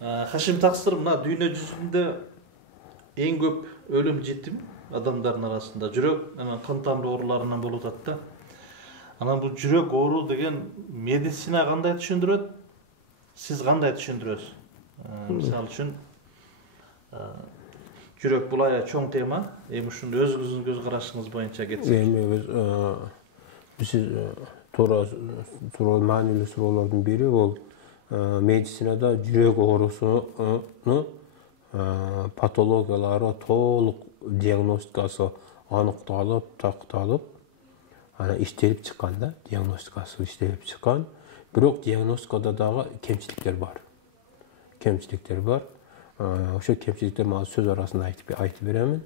Хашим Таксыр мына дүйнө жүзүндө эң көп өлүм жетим адамдардын арасында жүрөк анан кан тамыр ооруларынан болуп атат да. Анан бул жүрөк оору деген медицина кандай түшүндүрөт? Сиз кандай түшүндүрөсүз? Мисалы үчүн жүрөк бул аябай чоң тема. Эми ушуну өзүңүздүн көз карашыңыз боюнча кетсек. Эми биз суроо маанилүү суроолордун бири бул медицинада жүрөк оорусунун патологиялары толук диагностикасы аныкталып, такталып, анан иштелип чыккан да, диагностикасы иштелип чыккан. Бирок диагностикада дагы кемчиликтер бар. Ошо кемчиликтер мага сөз арасында айтып беремин.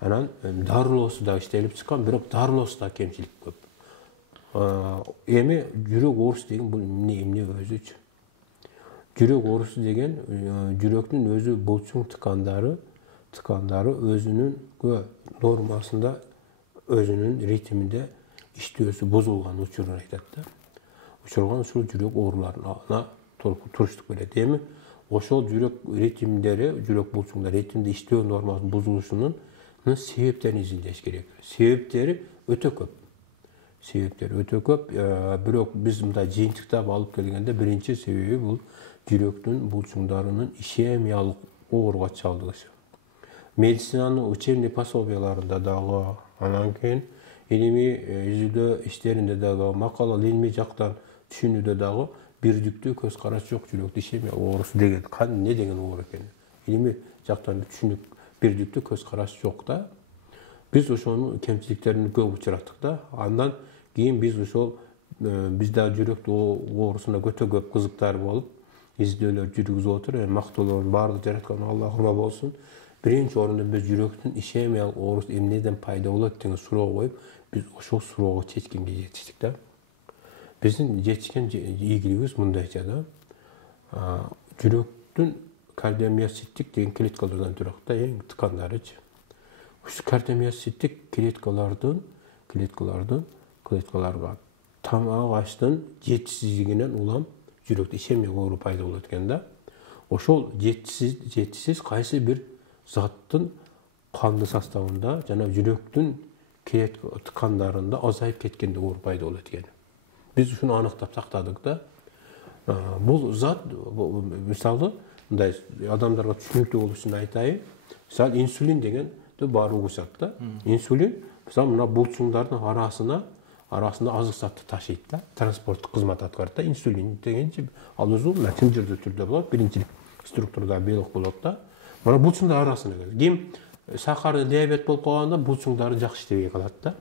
Анан дарылоосу да иштелип чыккан, бирок дарылоосу да кемчилик көп. Эми жүрөк оорусу деген бул эмне өзүчү? Жүрөк оорусу деген жүрөктүн өзү булчуң ткандары өзүнүн нормасында, өзүнүн ритминде иштөөсү бузулган учурун айтат да. Ушул жүрөк ооруларына туруштук берет. Эми ошол жүрөк ритмдери, жүрөк булчуңдары ритмде иштөө нормасынын бузулушунун себептерин изилдеш керек. Себептери өтө көп. Бирок биз мындай жыйынтыктап алып келгенде биринчи себеби бул жүрөктүн булчуңдарынын ишемиялык ооруга чалдыгышы. Медицинанын учебный пособияларында дагы, анан кийин илимий жүзүдө иштеринде дагы, макала илимий жактан түшүнүүдө дагы бирдиктүү көз караш жок жүрөктүн ишемиялык оорусу деген эмне деген оору экени. Илимий жактан түшүнүк бирдиктүү көз караш жок да. Биз ошонун кемчиликтерин көп учураттык да. Андан кийин биз ошол бизде жүрөк оорусуна өтө көп кызыктар болуп, издөөлөр жүргүзүп отур. Мактоолордун баардыгы жараткан Алла урма болсун. Биринчи орунда биз жүрөктүн ишемиялык оорусу эмнеден пайда болот деген суроо коюп, биз ошол суроого чечкенге жетиштик да. Биздин жетишкен ийгилигибиз мындайча да. Жүрөктүн кардиомиоциттик деген клеткалардан турат да, эң ткандарычы. Ушу кардиомиоциттик клеткаларга тамак аштын жетишсиздигинен улам жүрөктө ишемиялык оору пайда болот экен да. Ошол жетишсиз кайсы бир заттын канды составында жана жүрөктүн ткандарында азайып кеткенде оору пайда болот экен. Биз ушуну аныктап тактадык да. Бул зат, мисалы, мындай адамдарга түшүнүктүү болуш үчүн айтайын. Мисалы, инсулин деген баары угушат да. Инсулин, мисалы, мына булчуңдардын арасында азык затты ташыйт да, транспорттук кызмат аткарат да. Инсулин дегенчи ал өзү тынжырдуу түрдө болот, биринчи структурада белок болот да. Мына булчуңдар арасына келет. Ким сахарный диабет болуп калганда булчуңдары жакшы иштебей калат да.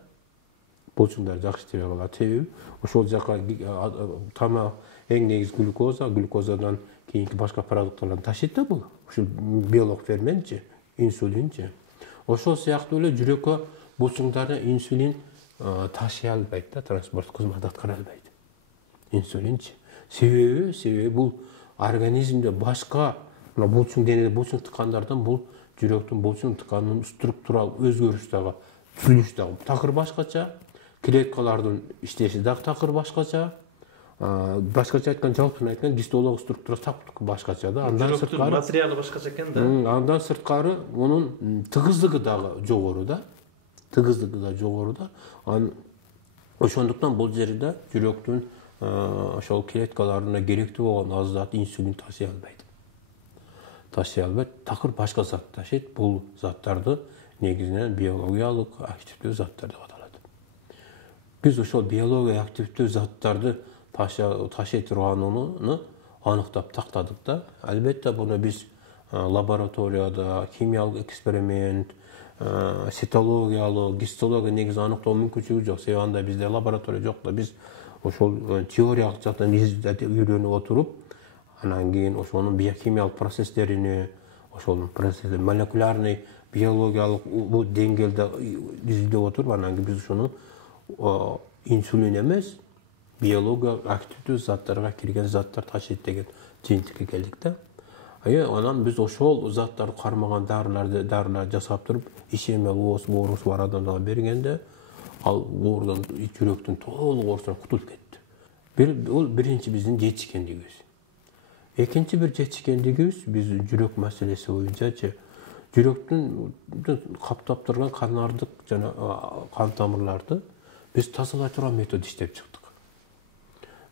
Себеби ошол жака тамак эң негизи глюкозадан кийинки башка продукттардан ташыйт да бул. Ушул белок ферментчи, инсулинчи. Ошол сыяктуу эле жүрөккө булчуңдары инсулин ташый албайт да, транспорт кызмат аткара албайт. Инсулинчи. Себеби бул организмде башка булчуң денеде булчуң ткандардан бул жүрөктүн булчуң тканынын структуралык өзгөрүшү дагы, түзүлүшү дагы такыр башкача, клеткалардын иштеши дагы такыр башкача. Башкача айткан, жалпысын айткан, гистологик структурасы так башкача да. Андан сырткары материалы башкача экен да. Андан сырткары мунун тыгыздыгы дагы жогору да. Ошондуктан бул жерде жүрөктүн ошол клеткаларына керектүү болгон аз зат инсулин ташый албайт. Такыр башка зат ташыйт. Бул заттарды негизинен биологиялык активдүү заттар деп аталат. Биз ошол биология активдүү заттарды ташый турганын аныктап тактадык да. Албетте буну биз лабораторияда, химиялык эксперимент, цитологиялык, гистология негизи аныктоо мүмкүнчүлүгү жок. Себеби анда бизде лаборатория жок да. Биз ошол теориялык жактан үйрөнүп отуруп, анан кийин ошонун биохимиялык процесстерини, ошонун процесси молекулярный биологиялык бул деңгээлде изилдеп отуруп, анан кийин биз ушуну инсулин эмес, биология активдүү заттарга кирген заттар ташыйт деген жыйынтыкка келдик да. Анан биз ошол заттарды кармаган дарылар жасап туруп, ишемиялык оорусу бар адамдарга бергенде, ал оорудан жүрөктүн толук оорусунан кутулуп кетти. Бул биринчи биздин жетишкендигибиз. Ekinci bir жетişkenligimiz biz жүрек мәселесі боюнча жүректің қаптап тұрған канардык жана кан тамырларды biz тазалай турган метод иштеп чыктык.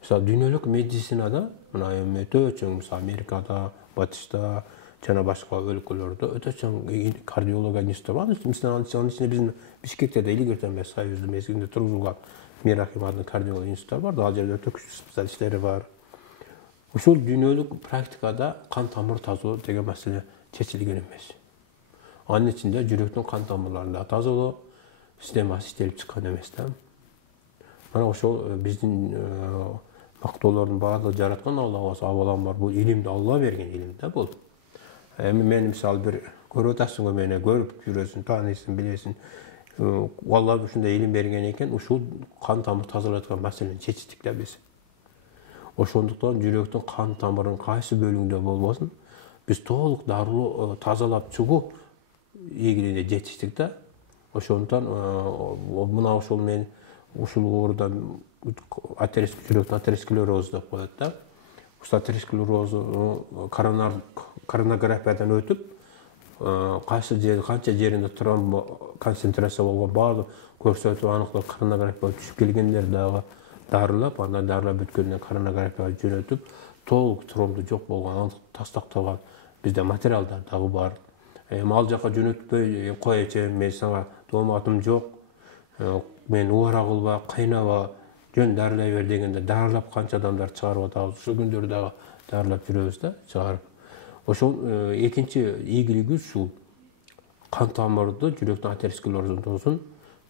Мисалы дүйнөлүк медицинада мына эми өтө чоң мисалы Америкада, Батышта жана башка өлкөлөрдө өтө чоң кардиология институты бар. Мисалы анын ичинде биздин Бишкекте да илгертен бери Союздун мезгилинде тургузулган Мир Ахимовдун кардиология институты бар. Ал жерде өтө күчтүү специалисттери бар. Ушул дүйнөлүк практикада кан тамыр тазалоо деген маселе чечилген эмес. Анын ичинде жүрөктүн кан тамырларында тазалоо системасы иштелип чыккан эмес да. Мына ошол биздин мактоолордун баардыгы жараткан Аллах авалам бар. Бул илимди Алла берген илим да бул. Эми мен мисалы бир көрүп атасың мени көрүп жүрөсүң, тааныйсың, билесиң. Алла ушундай илим берген экен, ушул кан тамыр тазалаткан маселени чечтик да биз. Ошондуктан жүрөктүн кан тамырынын кайсы бөлүгүндө болбосун, биз толук дарылоо тазалап чыгуу ийгилине жетиштик да. Ошондуктан мына ошол мен ушул оорудан жүрөктүн атеросклероз деп коет да. Ушул атеросклерозу коронарографиядан өтүп, кайсы жер канча жеринде концентрация болгон баардык көрсөтүп аныктап коронарографияга түшүп келгендер дагы дарылап, андан дарылап бүткөндөн коронарографияга жөнөтүп, толук тромбу жок болгон, тастакталган бизде материалдар дагы бар. Ал жака жөнөтпөй коечу, мен сага дооматым жок, мен убара кылба, кыйнаба, жөн дарылай бер дегенде дарылап канча адамдар чыгарып атабыз. Ушул күндөрү дагы дарылап жүрөбүз да, чыгарып. Ошол экинчи ийгилиги ушул кан тамырды жүрөктүн атеросклерозун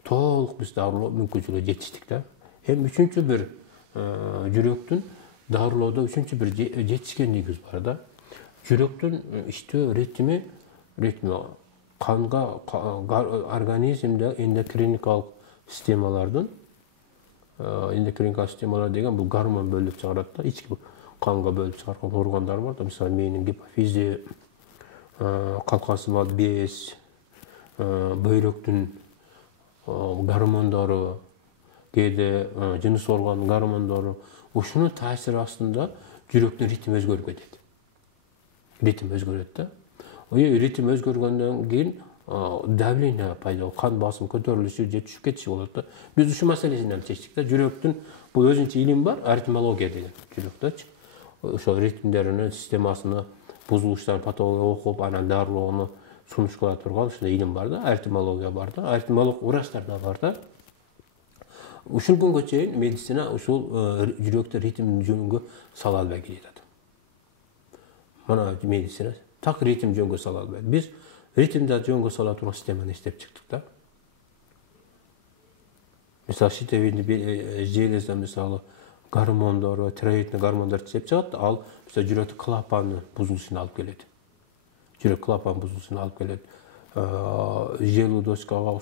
толук биз дарылоо мүмкүнчүлүгү жетиштик да. Эми үчүнчү бир жүрөктүн дарылоодо үчүнчү бир жетишкендигибиз бар да. Жүрөктүн иштөө ритми канга организмде эндокриникалык системалардын системалар деген бул гормон бөлүп чыгарат да. Ички канга бөлүп чыгарган органдар бар да. Мисалы мээнин гипофизи, калкансымал без, бөйрөктүн гормондору, кээде жыныс орган гормондору, ушунун таасири астында жүрөктүн ритми өзгөрүп кетет. Ритм өзгөрөт да. Ритм өзгөргөндөн кийин давление пайда болуп, кан басым көтөрүлүшү же түшүп кетиши болот да. Биз ушул маселесин чечтик да. Жүрөктүн бул өзүнчө илим бар, аритмология деген жүрөктөчү. Ошол ритмдеринин системасыны бузулуштарын патология окуп, анан дарылоону сунуш кыла турган ушундай илим бар да, аритмология бар да, аритмолог врачтар да бар да. Ушул күнгө чейин медицина ушул жүрөктүн ритмин жөнгө сала албай келатат. Мына медицина так ритм жөнгө сала албайт. Биз ритмди жөнгө сала турган системаны иштеп чыктык да. Мисалы щитовидный железда мисалы гормондор, тиреоидный гормондор иштеп чыгат, ал жүрөктүн клапаны бузулушуна алып келет. Жүрөк клапан бузулушуна алып келет. Желудочкага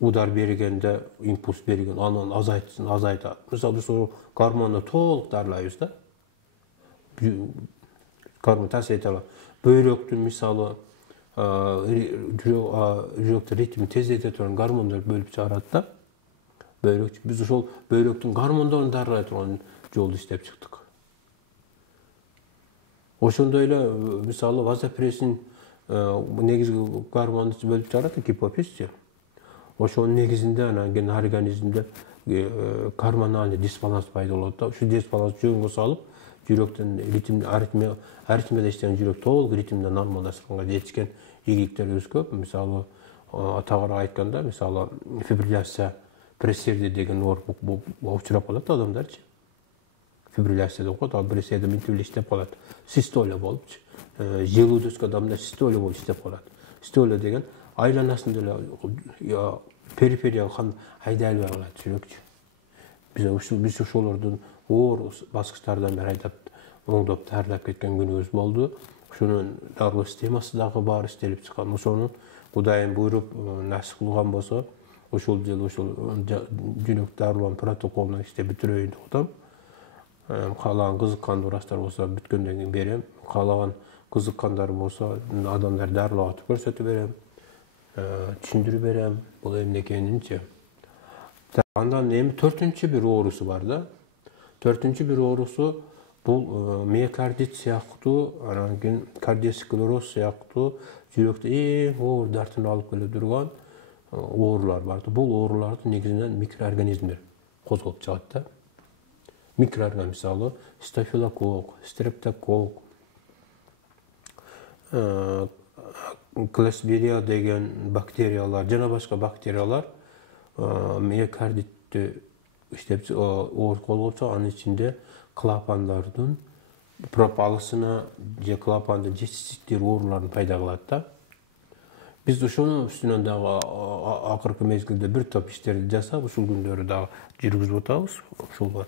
удар бергенде, импульс берген, анын азайтат. Мисалы биз гормонду толук дарылайбыз да. Гормон таасир эте алат. Бөйрөктүн мисалы жүрөктүн ритмин тездете турган гормондор бөлүп чыгарат да. Биз ошол бөйрөктүн гормондорун дарылай турган жолду иштеп чыктык. Ошондой эле мисалы вазопрессин негизги гормонду бөлүп чыгарат гипофизчи. Ошонун негизинде анан кийин организмде гормоналдык дисбаланс пайда болот да. Ушул дисбаланс жөнгө салып, жүрөктүн ритмин аритмияда иштеген жүрөк толук ритмде нормалдашканга жетишкен ийгиликтерибиз көп. Мисалы атагыраак айтканда, мисалы фибрилляция пресерди деген оору учурап калат адамдарчы. Фибрилляция деп коет, ал пресерди мынтип эле иштеп калат. Систоля болупчу. Желудочка адамда систоля болуп иштеп калат. Систоля деген айланасында эле периферияга кан айдай албай калат жүрөкчү. Биз ошолордун оор баскычтардан бери айдап, оңдоп, дарылап кеткен күнүбүз болду. Ошонун дарылоо системасы дагы бар, иштелип чыккан. Ошону Кудайым буйруп, насип кылган болсо, ошол жылы ошол жүрөк дарылоонун протоколун иштеп бүтүрөйүн деп атам. Каалаган кызыккандуу врачтар болсо бүткөндөн кийин берем. Каалаган кызыккандар болсо адамдар дарылоо көрсөтүп берем. Түшүндүрүп берем. Бул эмне экенинчи. Андан эми төртүнчү бир оорусу бар да. Төртүнчү бир оорусу Bul miyokardit siýakdy, anan keyin kardioskleroz siýakdy jürekde eň ogır dartyny alyp kele durgan ogurlar bardy. Bul ogurlardy negizinden mikroorganizmler kozgop çygat da. Mikroorganizm misaly stafilokok, streptokok, Klesbiria degen bakteriyalar, jana başga bakteriyalar miyokarditdi işlep ogur kozgop çygan, anın içinde klapanlardan propalısyna je klapanda jetsizlikler ogurlaryny paýda kılat da. Biz de şonun üstünden dağı akırkı mezgilde bir top işleri jasap, uşul gündörü dağı jirgizip otabız. Uşul var.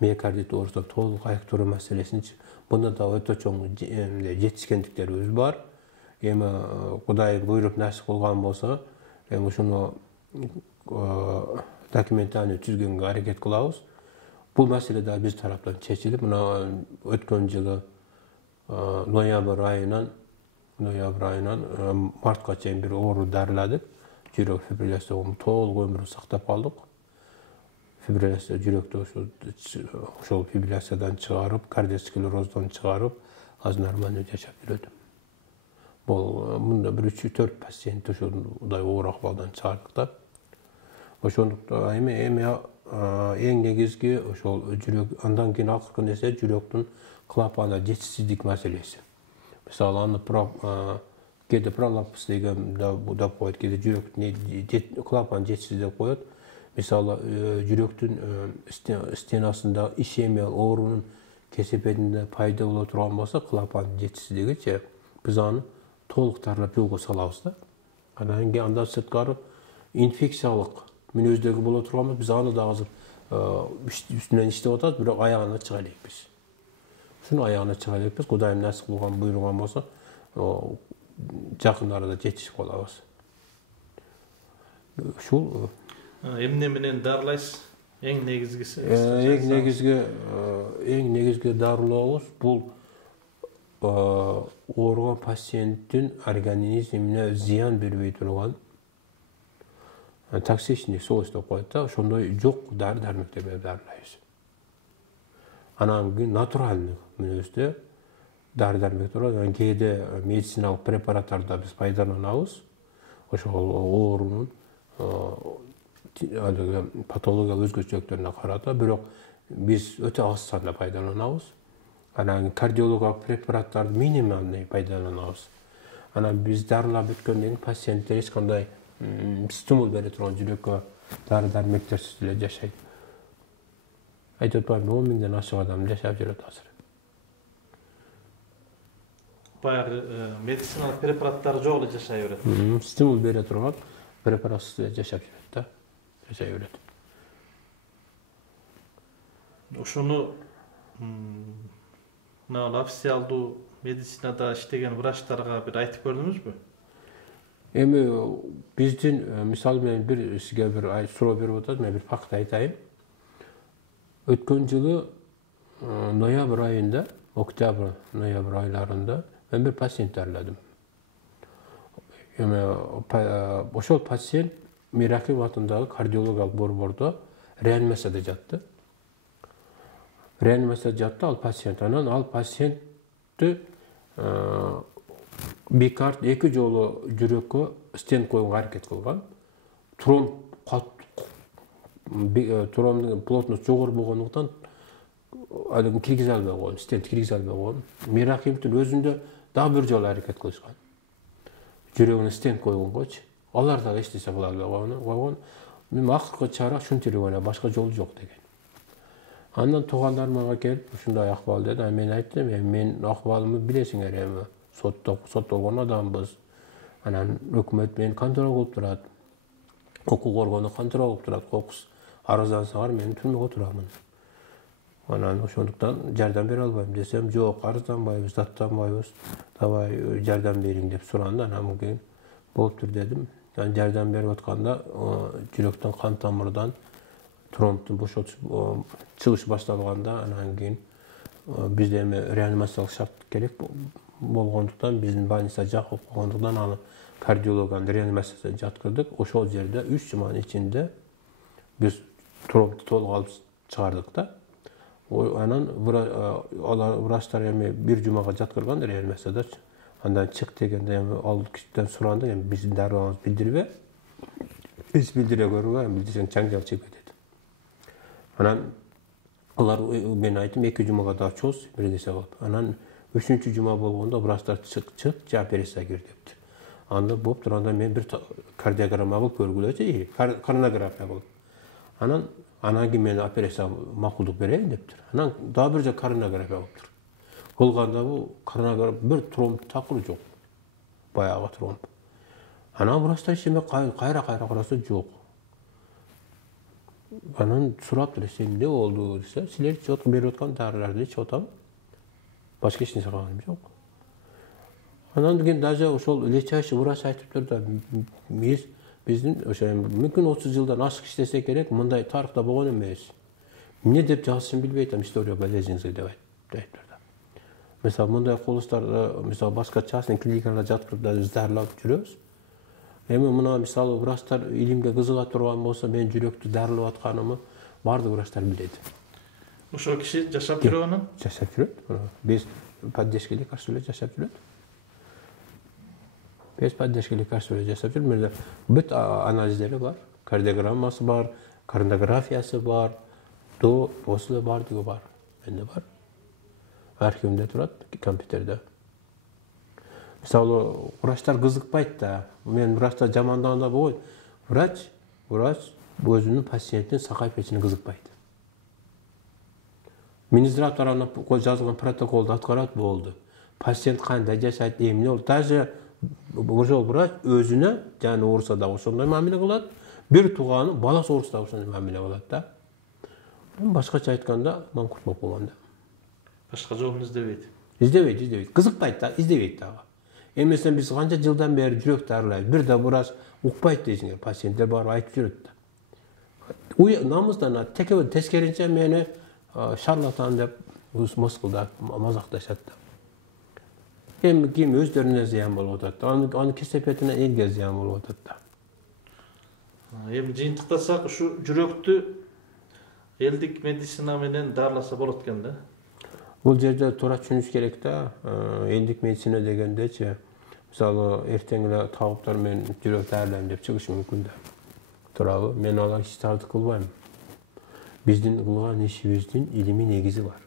Miyokardit oğursa toluk ayak meselesini. Bunda da öte çoğun jetsizkenlikleri öz var. Ema Kuday buyurup nasip bolgan bolsa, şunu dokumentany tüzgenge hareket kılabız. Bu mesele de biz taraftan çeçilip, buna ötken yılı noyabr ayından martga çeyin bir oğru darladık. Jürek fibrilasyon toluk ömrü saktap aldık. Fibrilasyon jürekte şol fibrilasyadan çıkarıp, kardiosklerozdan çıkarıp, az normal yaşap yürüdüm. Bunda bir 3-4 pasiyenti şuday oğur ahvaldan çıkardık da. Oşondukda en negizgi şol jürek, andan keyin akırkı nese jürektin klapana jetsizlik meselesi. Mesela anı kedi prolapс degen da koyat, kedi jürek klapan jetsizlik koyat. Mesela jürektin stenasında işemel oğrunun kesepetinde payda bola turgan bolsa, klapan jetsizligi biz anı toluk tarlap yolga salabız da. Andan sırtkary infeksiýalyk münözdegi bola turganbız, biz anı da hazır üstünden işlep otabız, biroq ayağına çıgalyk biz. Şunu ayağına çıgalyk biz, Kudaýym nasip kılgan, buyurgan bolsa, jakyn arada jetişip bolabız. Şul Emne menen darlaýsy? Eň negizgisi? Eň negizgi darulabız bul oğurgan pasientin organizmine ziyan berбей turgan toksичный соустап koýat da, şondoy jok dary-darmekler berip darlaýbys. Anan naturalny münözde dary-darmek turgan, kede medisinalыk preparatlarda biz paýdalanabys. Oşo oğrunun patologiýa özgöçlüklerine karata, biroq biz öte az sanda paýdalanabys. Anan kardiologik preparatlardy minimalny paýdalanabys. Anan biz darylap ötkenden pasientler hiç kanday stimul bere turan jürekge dary-darmeklersiz ele yaşayt. Aýdyp baým 10 000den aşyk adam yaşap jüret hazır. Bayağı medisinalyk preparatlar jok ele yaşaýberet. Stimul bere turan preparatsız ele yaşap jüret da. Yaşaýberet. Oşunu ofissialдуу medisinada işlegen wraçlarga bir aýtyp gördüňizmi? Emi bizdin misal men bir sizge bir suro berip otadım, men bir fakt aýtaýyn. Ötken ýyly noýabr aýynda, oktýabr, noýabr aýlarynda men bir pasient darladym. Emi oşol pasient Mirakiv atyndagy kardiologik borborda reanimasiyada jatdy. Reanimasiyada jatdy al pasient. Anan al pasientdi Bikard 2 jolu jürekge stent koyup hareket kılgan. Tromdun plotnosy jogary bolgondukdan adam kirgize alбай goýan, stent kirgize alбай goýan. Mirakivdin özünde daha bir jol hareket kılışgan. Jüregine stent koygungoç, alar da eşdese kıla alбай goýan. Men akyrky çara şunu teleýän, başga jol jok degen. Andan toganlar maňa kelip, şunday ahwal dedi. Men aýtdym, men ahwalymy bilesiňer emi. Sot bolgan adamбыз. Anan hökümet meni kontrol kılıp turat. Hukuk organy kontrol kılıp turat. Kokus arazansaňar men türmege oturamyn. Anan oşondukdan jardam bere albaýmyn desem, jok, arazdanbaýbys, zatdanbaýbys. Dabay jardam beriň dep sorandy. Anan bugün bolupdyr dedim. Yani jardam berip atkanda jürekden kan tamyrdan trombdun çygyş başlanganda anan keyin bizde reanimasiýalyk şart gerek bolgondukdan bizim banisa jakıp bolgondukdan anı kardiologan reanimasiýasına jatkyrdyk. Oşol jerde 3 juman içinde biz trombdu toluk alıp çygardyk da. Anan vraçlar emi bir cumaga jatkırgandyr elmese. Andan çık degende emi al kişiden soranda emi bizim darwamız bildiribe. Biz bildire görüp bildirsen çangcal çekip dedi. Anan Alar ben aytım 2 cumaga da çoz bir dese bolup. Anan 3-nji cuma bolganda vraçlar çık jap berese girdipdi. Anda bop turanda men bir kardiogram alıp görgüleçi, koronagrafiya bolup. Anan anagi meni operasiya makulduk bereyin depdir. Anan daha birce koronagrafiya bolupdur. Kılganda bu koronagraf bir tromb takılı jok. Bayağı tromb. Anan vraçlar işime kayra karasa jok. Anan suraptır, sen ne oldu dese, siler çok beriyotkan darilerdi, çotam. Başka işin sağlanım yok. Anan degen daja ошол лечащий врач айтыптыр да, биздин ошо мүмкүн 30 жылдан ашык иштесе керек, мындай тарыхта болгон эмес. Эмне деп жазышын билбей атам, история болезненный деп айтыптыр да. Мисалы мындай кылыштарды, мисалы башка частный клиникаларда жаткырып да даарылап жүрөбүз. Эми мына мисалы врачтар илимге кызыга турган болсо, мен жүрөктү дарылап атканымы бардык врачтар билет. Ошол киши жашап жүрөт анан? Жашап жүрөт. Без поддержка лекарстволор жашап жүрөт. Без поддержка лекарстволор жашап жүрөт. Менде бүт анализдери бар, кардиограммасы бар, коронографиясы бар, после бардыгы бар. Менде бар. Архивимде турат, компьютерде. Мисалы, врачтар кызыкпайт да. Мен врачтар жамандаганда болбойт. Врач өзүнүн пациенттин сакай печине кызыкпайт. Министр тарабынан жазылган протоколду аткарат болду. Пациент кандай жашайт, эмне болду. Даже ошол врач өзүнө, жана оорусса да ошондой мамиле кылат. Bir тууганы баласы оорусса да ошондой мамиле кылат да. Башкача айтканда, манкурт болуп калганда. Башка жолун издебейт. Издебейт. Кызыкпайт да, издебейт дагы. Эмесен биз канча жылдан бери жүрөк дарылайбыз. Бир да врач укпайт дейсиңер, пациенттер барып айтып жүрөт да. Намыстан тескеринче мени шарлатан деп мыскылдап, мазакташат да. Эми ким өздөрүнө зыян болуп атат. Аны кесепетине элге зыян болуп атат да. Эми жыйынтыктасак, ушу жүрөктү элдик медицина менен дарыласа болот экен да. Бул жерде туура түшүнүш керек да. Элдик медицина дегендечи, мисалы эртең эле табыптар менен жүрөк дарылайм деп чыгышы мүмкүн да. Туурабы? Мен алар иштарды кылбайм. Биздин кылган ишибиздин илимий негизи бар.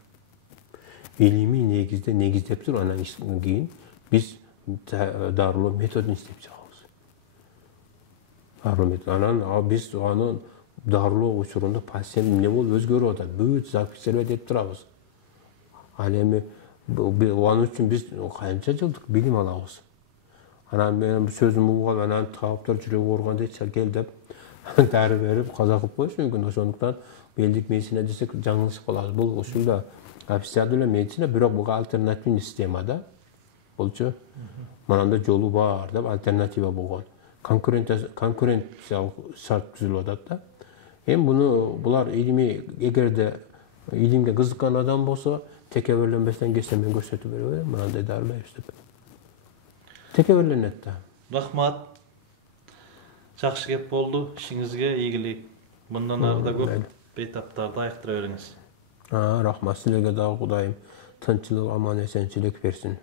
Илимий негизде негиздеп туруп, анан кийин биз дарылоо методун иштеп чыгабыз. Дарылоо метод. Анан биз аны дарылоо учурунда пациент эмне болуп өзгөрүп атат, бүт запистерге деп турабыз. Ал эми анын үчүн биз канча жылдык билим алабыз. Анан мен сөзүм угуп, анан табыптар жүрөк ооруган дечи кел деп дары берип каза кылып коюшу мүмкүн. Ошондуктан элдик медицина десек жаңылышып калабыз. Бул ушул да официалдуу медицина, бирок буга альтернативный система да. Булчу мананда жолу бар деп альтернатива болгон. Конкуренциялык шарт түзүлүп атат да. Эми булар эгерде илимге кызыккан адам болсо, текеберленбестен келсе мен көрсөтүп беребем, мынандай дарылайбыз деп. Текеберленет да. Рахмат. Жакшы кеп болду. Ишиңизге ийгилик. Мындан ары да көп бейтаптарды айыктыра бериңиз. Рахмат, силерге дагы Кудайым тынччылык, аман эсенчилик берсин.